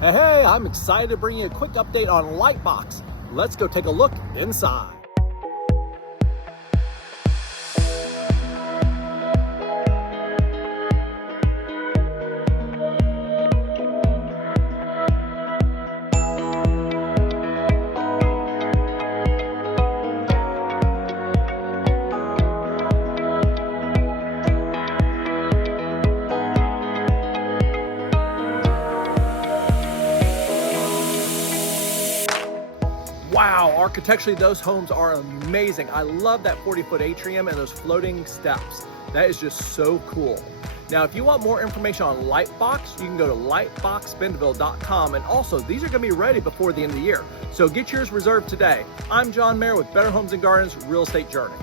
Hey, I'm excited to bring you a quick update on Lightbox. Let's go take a look inside. Wow, architecturally those homes are amazing. I love that 40-foot atrium and those floating steps. That is just so cool. Now, if you want more information on Lightbox, you can go to lightboxbentonville.com, and also these are gonna be ready before the end of the year. So get yours reserved today. I'm John Mayer with Better Homes and Gardens Real Estate Journey.